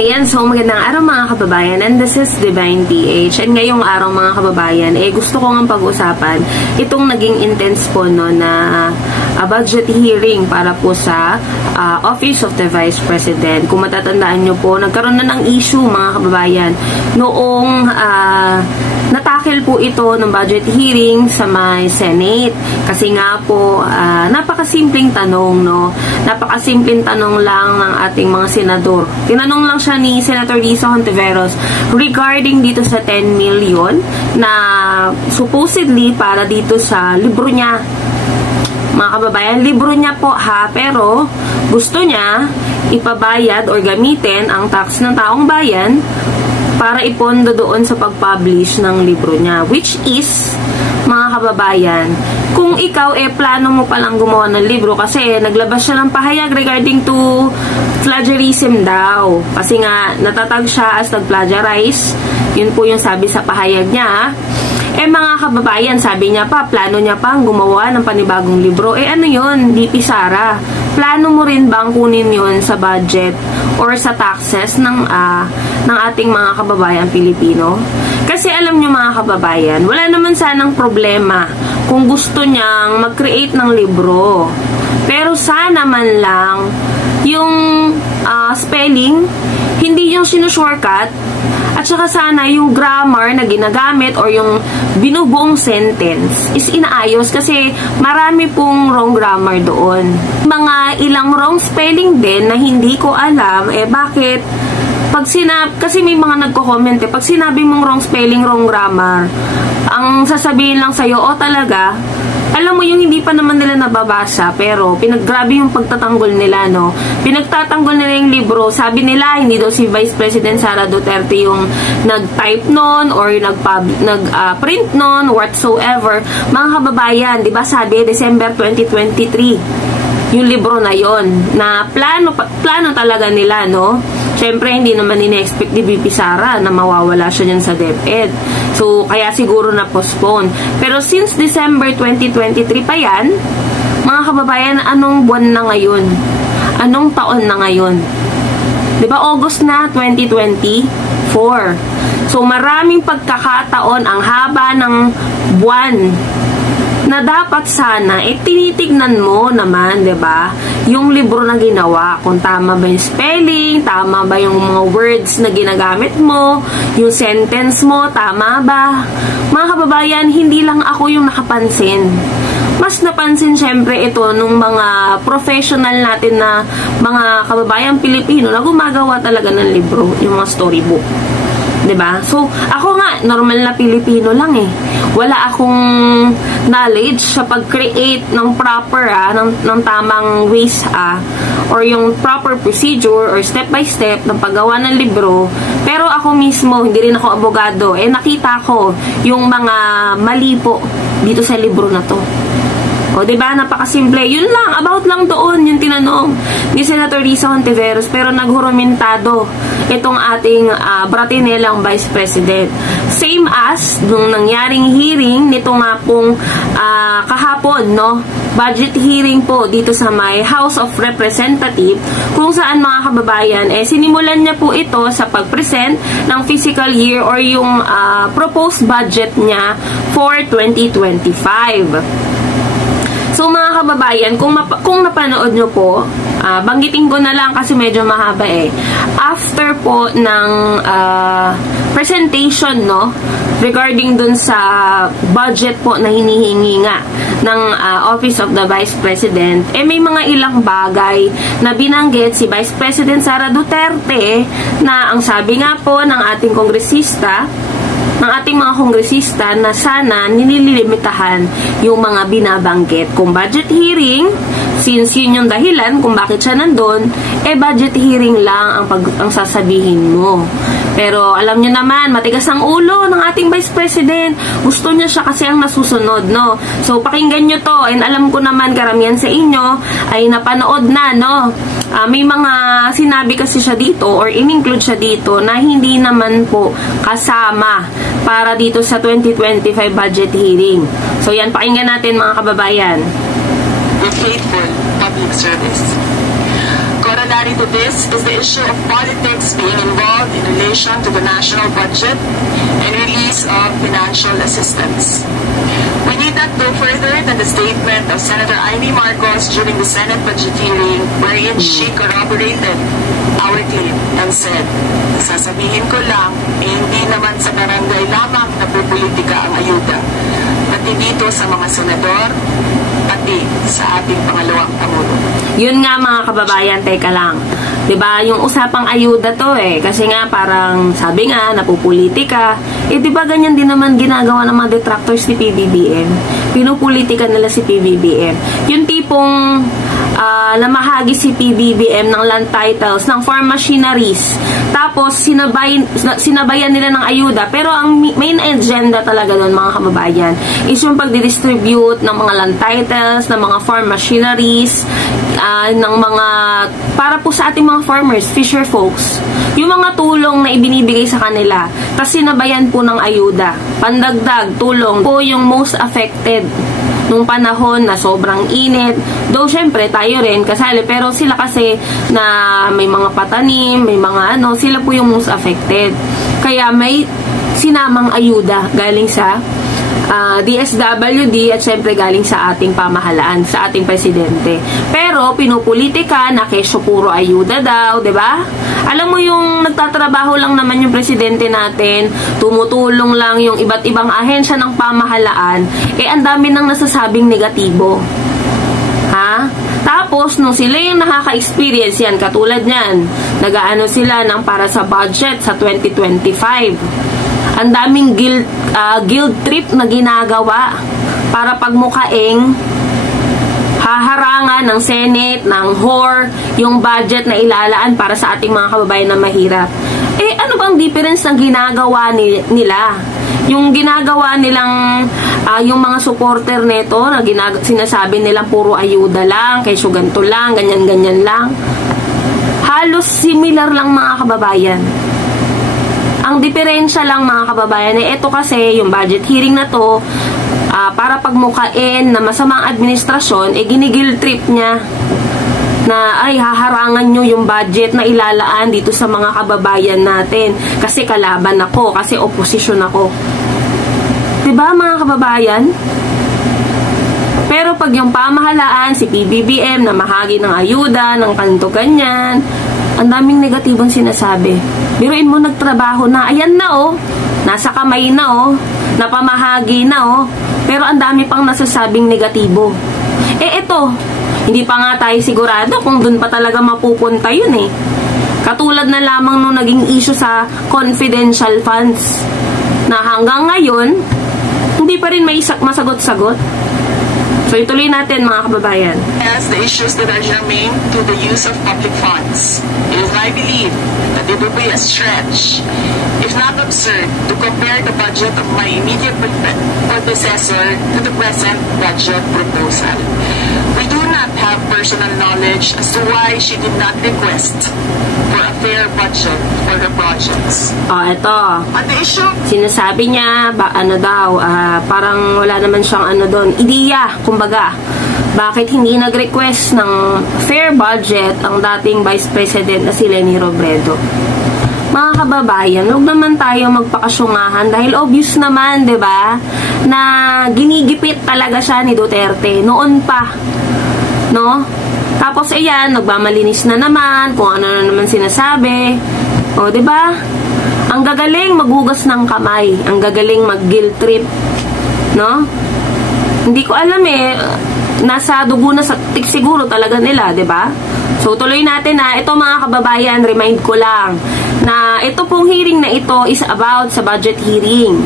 Ayan, so magandang araw mga kababayan, and this is Divine PH. And ngayong araw mga kababayan, gusto ko nga pag-usapan itong naging intense po no, na budget hearing para po sa Office of the Vice President. Kung matatandaan nyo po, nagkaroon na ng issue mga kababayan noong natakil po ito ng budget hearing sa may Senate. Kasi nga po, napakasimpleng tanong, no? Napakasimpleng tanong lang ng ating mga senador. Tinanong lang siya ni Senator Risa Hontiveros regarding dito sa 10 million na supposedly para dito sa libro niya. Mga kababayan, libro niya po ha, pero gusto niya ipabayad or gamitin ang tax ng taong bayan para ipondo doon sa pag-publish ng libro niya. Which is, mga kababayan, kung ikaw plano mo palang gumawa ng libro kasi naglabas siya ng pahayag regarding to plagiarism daw. Kasi nga, natatag siya as nag-plagiarize. Yun po yung sabi sa pahayag niya. Mga kababayan, sabi niya pa, plano niya pang gumawa ng panibagong libro. Ano yun, DP Sara? Plano mo rin bang kunin yun sa budget or sa taxes ng ating mga kababayan Pilipino? Kasi alam niyo mga kababayan, wala naman sanang problema kung gusto niyang mag-create ng libro. Pero sana man lang yung spelling, hindi yung sinushortcut, at saka sana yung grammar na ginagamit or yung binubuong sentence is inaayos kasi marami pong wrong grammar doon. Mga ilang wrong spelling din na hindi ko alam, bakit pag kasi may mga nagko-comment pag sinabi mong wrong spelling, wrong grammar, ang sasabihin lang sa'yo, talaga, alam mo yung hindi pa naman nila nababasa, pero pinaggrabe yung pagtatanggol nila, no? Pinagtatanggol nila yung libro. Sabi nila, hindi daw si Vice President Sara Duterte yung nag-type nun or nag-print nun, whatsoever. Mga kababayan, di ba sabi, December 2023, yung libro na yon na plano talaga nila, no? Siyempre, hindi naman ina-expect ni VP Sara na mawawala siya dyan sa DepEd. So, kaya siguro na-postpone. Pero since December 2023 pa yan, mga kababayan, anong buwan na ngayon? Anong taon na ngayon? Diba, August na 2024. So, maraming pagkakataon ang haba ng buwan na dapat sana, tinitignan mo naman, diba, yung libro na ginawa, kung tama ba yung spelling, tama ba yung mga words na ginagamit mo, yung sentence mo, tama ba? Mga kababayan, hindi lang ako yung nakapansin. Mas napansin syempre ito nung mga professional natin na mga kababayang Pilipino na gumagawa talaga ng libro, yung mga storybook. Diba? So, ako nga, normal na Pilipino lang wala akong knowledge sa pag-create ng proper, ng tamang ways, or yung proper procedure or step by step ng paggawa ng libro. Pero ako mismo, hindi rin ako abogado, nakita ko yung mga mali po dito sa libro na to. O, diba? Napakasimple. Yun lang. About lang doon yung tinanong ni Senator Risa Hontiveros. Pero naghurumentado itong ating bratinelang Vice President. Same as nung nangyaring hearing nito nga pong kahapon, no? Budget hearing po dito sa may House of Representatives, kung saan mga kababayan, sinimulan niya po ito sa pag-present ng fiscal year or yung proposed budget niya for 2025. So mga kababayan, kung napanood nyo po, banggitin ko na lang kasi medyo mahaba After po ng presentation, no, regarding dun sa budget po na hinihingi nga ng Office of the Vice President, may mga ilang bagay na binanggit si Vice President Sara Duterte na ang sabi nga po ng ating mga kongresista na sana nililimitahan yung mga binabanggit. Kung budget hearing, since yun yung dahilan kung bakit siya nandun, budget hearing lang ang sasabihin mo. Pero alam nyo naman, matigas ang ulo ng ating Vice President. Gusto niya siya kasi ang nasusunod, no? So, pakinggan nyo to. And alam ko naman, karamihan sa inyo ay napanood na, no? May mga sinabi kasi siya dito or in-include siya dito na hindi naman po kasama para dito sa 2025 budget hearing. So, yan, pakinggan natin mga kababayan. With faithful public service. Corollary to this is the issue of politics being involved in relation to the national budget and release of financial assistance. We need not go further than the statement of Senator Amy Marcos during the Senate budget hearing wherein she corroborated our claim and said, sasabihin ko lang, hindi naman sa barangay lamang na pupolitika ang ayuda, pati dito sa mga senador, pati sa ating pangalawang Pangulo. Yun nga mga kababayan, teka lang. Diba, yung usapang ayuda to kasi nga parang sabi nga, napupolitika. Diba ganyan din naman ginagawa ng mga detractors ni PBBM? Pinupolitika nila si PBBM. Yung tipong namahagi si PBBM ng land titles, ng farm machineries. Tapos, sinabayan nila ng ayuda. Pero ang main agenda talaga doon, mga kababayan, is yung pagdidistribute ng mga land titles, ng mga farm machineries, ng mga, para po sa ating mga farmers, fisher folks, yung mga tulong na ibinibigay sa kanila. Tapos, sinabayan po ng ayuda. Pandagdag, tulong po yung most affected nung panahon na sobrang init. Though, syempre, tayo rin kasali. Pero sila kasi na may mga patanim, may mga sila po yung most affected. Kaya may sinamang ayuda galing sa DSWD at syempre galing sa ating pamahalaan, sa ating presidente. Pero, pinupolitika na kesyo puro ayuda daw, diba? Alam mo yung nagtatrabaho lang naman yung presidente natin, tumutulong lang yung iba't ibang ahensya ng pamahalaan, ang dami nang nasasabing negatibo. Ha? Tapos, nung sila yung nakaka-experience yan, katulad yan, nag-aano sila ng para sa budget sa 2025. Ang daming guilt trip na ginagawa para pagmukaing haharangan ng Senate, ng HOR, yung budget na ilalaan para sa ating mga kababayan na mahirap. Ano bang difference ng ginagawa nila? Yung ginagawa nilang, yung mga supporter nito, na sinasabi nilang puro ayuda lang, kesyo ganito lang, ganyan-ganyan lang. Halos similar lang mga kababayan. Ang diferensya lang mga kababayan, ito kasi yung budget hearing na to, para pagmukain na masamang administrasyon, ginigil trip niya na haharangan nyo yung budget na ilalaan dito sa mga kababayan natin kasi kalaban ako, kasi oposisyon ako. Diba mga kababayan? Pero pag yung pamahalaan, si PBBM na mahagi ng ayuda, ng kanto ganyan, ang daming negatibong sinasabi. Biruin mo, nagtrabaho na, ayan na nasa kamay na napamahagi na pero ang dami pang nasasabing negatibo. Ito, hindi pa nga tayo sigurado kung dun pa talaga mapupunta yun Katulad na lamang nung naging issue sa confidential funds na hanggang ngayon, hindi pa rin may masagot-sagot. So, ituloy natin mga kababayan. As the issues that are germane to the use of public funds, it is I believe that it will be a stretch, if not absurd, to compare the budget of my immediate predecessor to the present budget proposal. We do not have personal knowledge as to why she did not request for a fair budget for her projects. Ito. On the issue, sinasabi niya, parang wala naman siyang ideya, kumbaga, bakit hindi nag-request ng fair budget ang dating Vice President na si Leni Robredo. Mga kababayan, huwag naman tayo magpakasyungahan dahil obvious naman, 'di ba, na ginigipit talaga siya ni Duterte noon pa. No? Tapos ayan, nagmamalinis na naman kung ano na naman sinasabi. 'Di ba? Ang gagaling maghugas ng kamay, ang gagaling mag-guilt trip, no? Hindi ko alam nasa dugo na sa tik siguro talaga nila, 'di ba? So tuloy natin ito mga kababayan, remind ko lang na ito pong hearing na ito is about sa budget hearing.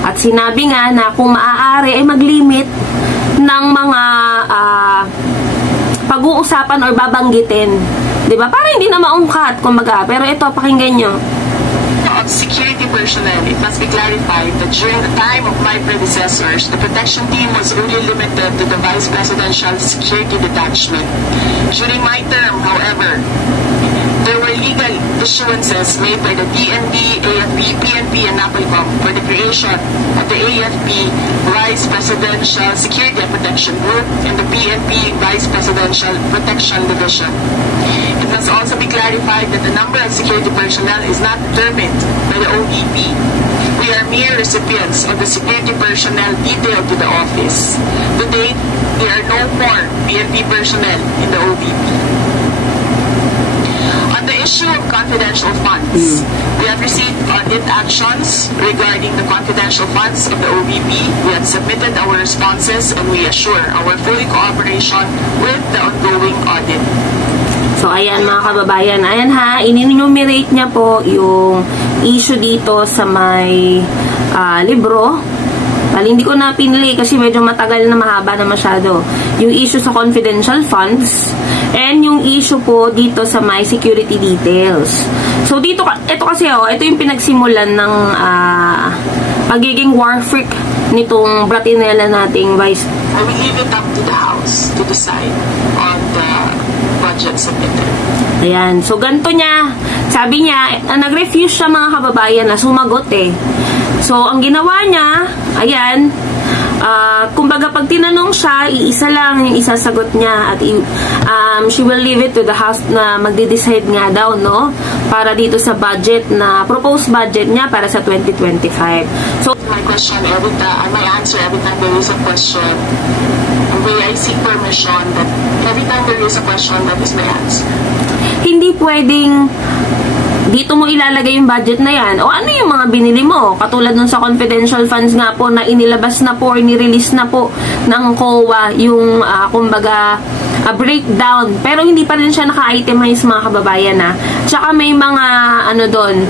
At sinabi nga na kung maaari ay mag-limit ng mga pag-uusapan or babanggitin. 'Di ba? Para hindi na maungkat, kumbaga. Pero ito, pakinggan nyo. Of security personnel, it must be clarified that during the time of my predecessors, the protection team was only limited to the Vice Presidential Security Detachment. During my term, however, there were legal issuances made by the DND, AFP, PNP, and NAPOLCOM for the creation of the AFP Vice Presidential Security and Protection Group and the PNP Vice Presidential Protection Division. It must also be clarified that the number of security personnel is not determined by the OVP. We are mere recipients of the security personnel detailed to the office. To date, there are no more PNP personnel in the OVP. On the issue of confidential funds, we have received audit actions regarding the confidential funds of the OVP. We have submitted our responses and we assure our full cooperation with the ongoing audit. So, ayan mga kababayan. Ayan ha, in-enumerate niya po yung issue dito sa may libro. Bali, hindi ko na pinili kasi medyo matagal na, mahaba na masyado. Yung issue sa confidential funds and yung issue po dito sa my security details. So, dito, ito kasi ito yung pinagsimulan ng pagiging war freak nitong bratinela nating vice. I will leave it up to the House to decide on the budget submitted. Ayan. So, ganito niya. Sabi niya, nag-refuse siya mga kababayan na sumagot eh. So, ang ginawa niya, ayan, kumbaga pag tinanong siya, iisa lang yung isasagot niya at she will leave it to the House na magde-decide nga daw, no? Para dito sa budget na, proposed budget niya para sa 2025. So, my question my answer every time there is a question, I seek permission that every time there is a question, that is my answer. Hindi pwedeng dito mo ilalagay yung budget na yan. O ano yung mga binili mo? Katulad nun sa confidential funds nga po na inilabas na po or nirelease na po ng COA yung kumbaga breakdown. Pero hindi pa rin siya naka-itemize mga kababayan na. Tsaka may mga ano doon,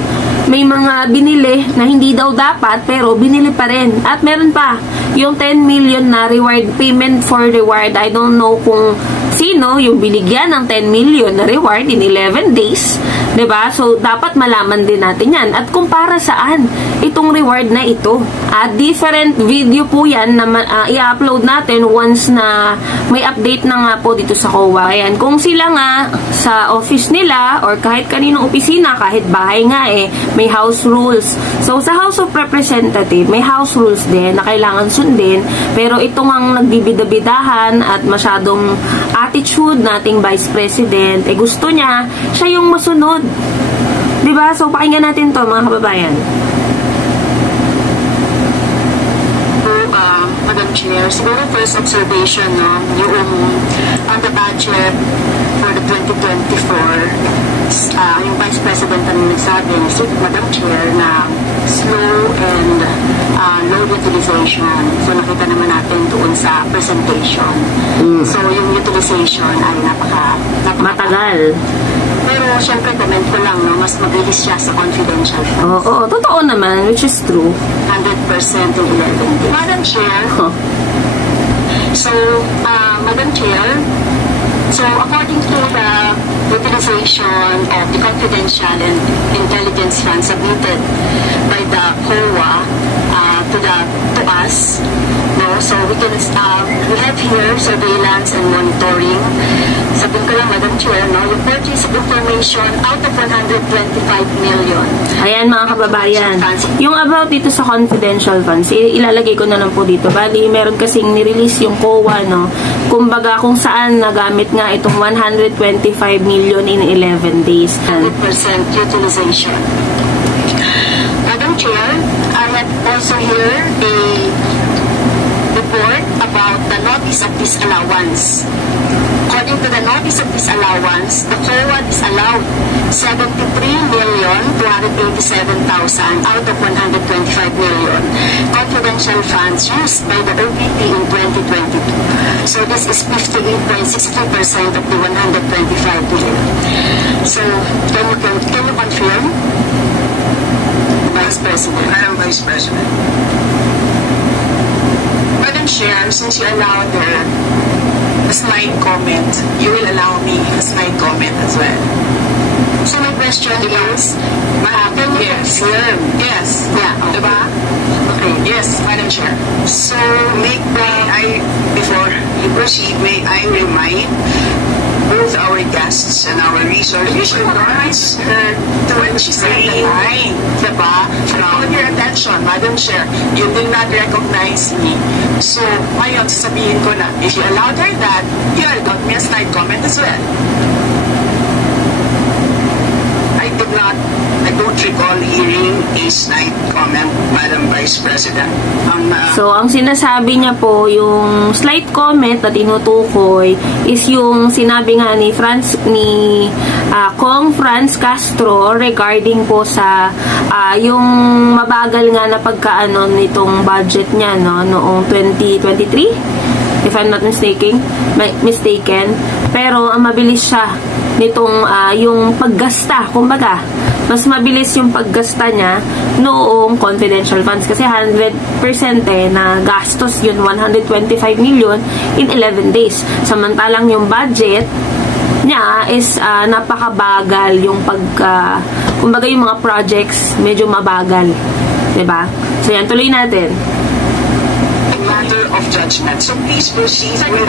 may mga binili na hindi daw dapat pero binili pa rin. At meron pa yung 10 million na reward, payment for reward. I don't know kung sino yung binigyan ng 10 million na reward in 11 days. 'Di ba? So, dapat malaman din natin yan. At kung para saan itong reward na ito. Different video po yan na i-upload natin once na may update na nga po dito sa COA. Ayan, kung sila nga sa office nila or kahit kaninong opisina, kahit bahay nga may house rules. So, sa House of Representatives, may house rules din na kailangan sundin. Pero ito ang nagbibida-bidahan at masyadong attitude nating Vice President. Gusto niya, siya yung masunod. Diba? So, pakinggan natin to mga kababayan. Madam Chair, siguro first observation, no, yung on the budget for the 2024, yung Vice President ang nagsabi, Madam Chair, na slow and low utilization. So, nakita naman natin doon sa presentation. So, yung utilization ay matagal. Pero, syempre, comment ko lang, no, mas mabilis siya sa confidential funds. Oo, totoo naman, which is true. 100% in 11 days. Madam Chair, so, Madam Chair, so according to the utilization of the confidential and intelligence funds submitted by the COA to us, no, so we have here surveillance and monitoring. Sabihin ko lang, Madam Chair, no, yung purchase of information out of 125 million. Ayan mga kababayan, yung about dito sa confidential funds, ilalagay ko na lang po dito. Bali, meron kasing nirelease yung COA, no, kumbaga kung saan nagamit nga itong 125 million in 11 days. 100% utilization. Madam Chair, I have also here a report about the notice of disallowance. According to the notice of disallowance, the COA disallowed 73,287,000 out of 125 million confidential funds used by the OVP in 2022. So this is 58.63% of the 125 million. So can you confirm, Vice President? Madam Vice President. Madam Chair, since you allowed her a slide comment, you will allow me a slide comment as well. So my question is, can you confirm? Yes. Yeah. Diba? Okay. Yes, Madam Chair. So, before you proceed, may I remind both our guests and our resource persons to when she said the line, diba? From your attention, Madam Chair, you did not recognize me. So, ngayon, sasabihin ko na, if you allowed her that, you allowed me a slide comment as well. don't recall hearing a slight comment, Madam Vice President. So, ang sinasabi niya po, yung slight comment na tinutukoy is yung sinabi nga ni Kong Franz Castro regarding po sa yung mabagal nga na pagkaano nitong budget niya noong 2023, if I'm not mistaken. Pero mabilis siya nitong yung paggasta, kumbaga mas mabilis yung paggasta niya noong confidential funds kasi 100% na gastos yun, 125 million in 11 days. Samantalang yung budget niya is napakabagal yung kumbaga yung mga projects medyo mabagal, diba? So yan, tuloy natin. Matter of judgment. So please proceed with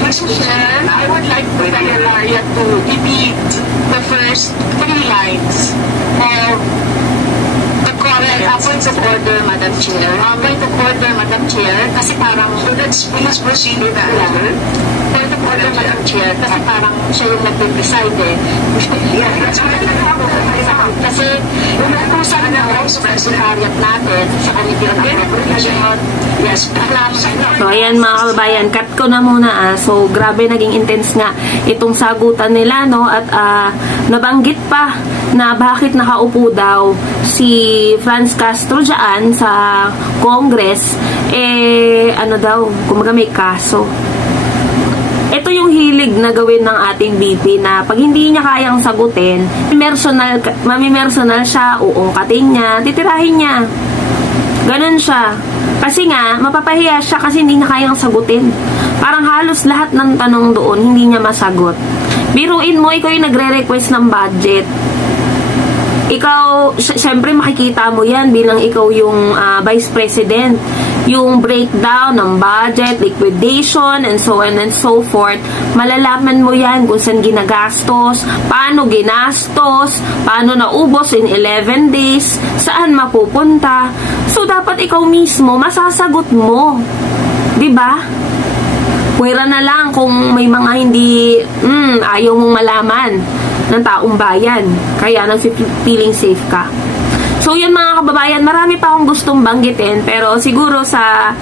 Mr. Chair, I would like Secretariat to repeat the first 3 lines of the correct points of order, Madam Chair. Point of order, Madam Chair, kasi parang please proceed with that. Point of order, Madam Chair, kasi parang siya yung nag-decide eh. Kasi inutusan na ng Secretariat natin sa Committee on Appropriation. Yes, so ayan mga kababayan, cut ko na muna So grabe, naging intense nga itong sagutan nila at nabanggit pa na bakit nakaupo daw si Franz Castro dyan sa Congress, kumbaga may kaso. Ito yung hilig na gawin ng ating VP na pag hindi niya kayang sagutin, mamimersonal siya, uungkatin niya, titirahin niya. Ganun siya. Kasi nga, mapapahiya siya kasi hindi niya kayang sagutin. Parang halos lahat ng tanong doon, hindi niya masagot. Biruin mo, ikaw yung nagre-request ng budget. Ikaw, syempre makikita mo yan bilang ikaw yung Vice President. Yung breakdown ng budget, liquidation, and so on and so forth. Malalaman mo yan kung saan ginagastos, paano ginastos, paano naubos in 11 days, saan mapupunta. So, dapat ikaw mismo, masasagot mo. Diba? Pwera na lang kung may mga hindi, ayaw mong malaman ng taong bayan. Kaya nag-feeling safe ka. So, yun mga kababayan, marami pa akong gustong banggitin, pero siguro sa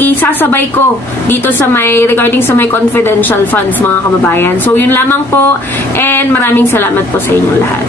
isasabay ko dito regarding sa may confidential funds mga kababayan. So, yun lamang po, and maraming salamat po sa inyong lahat.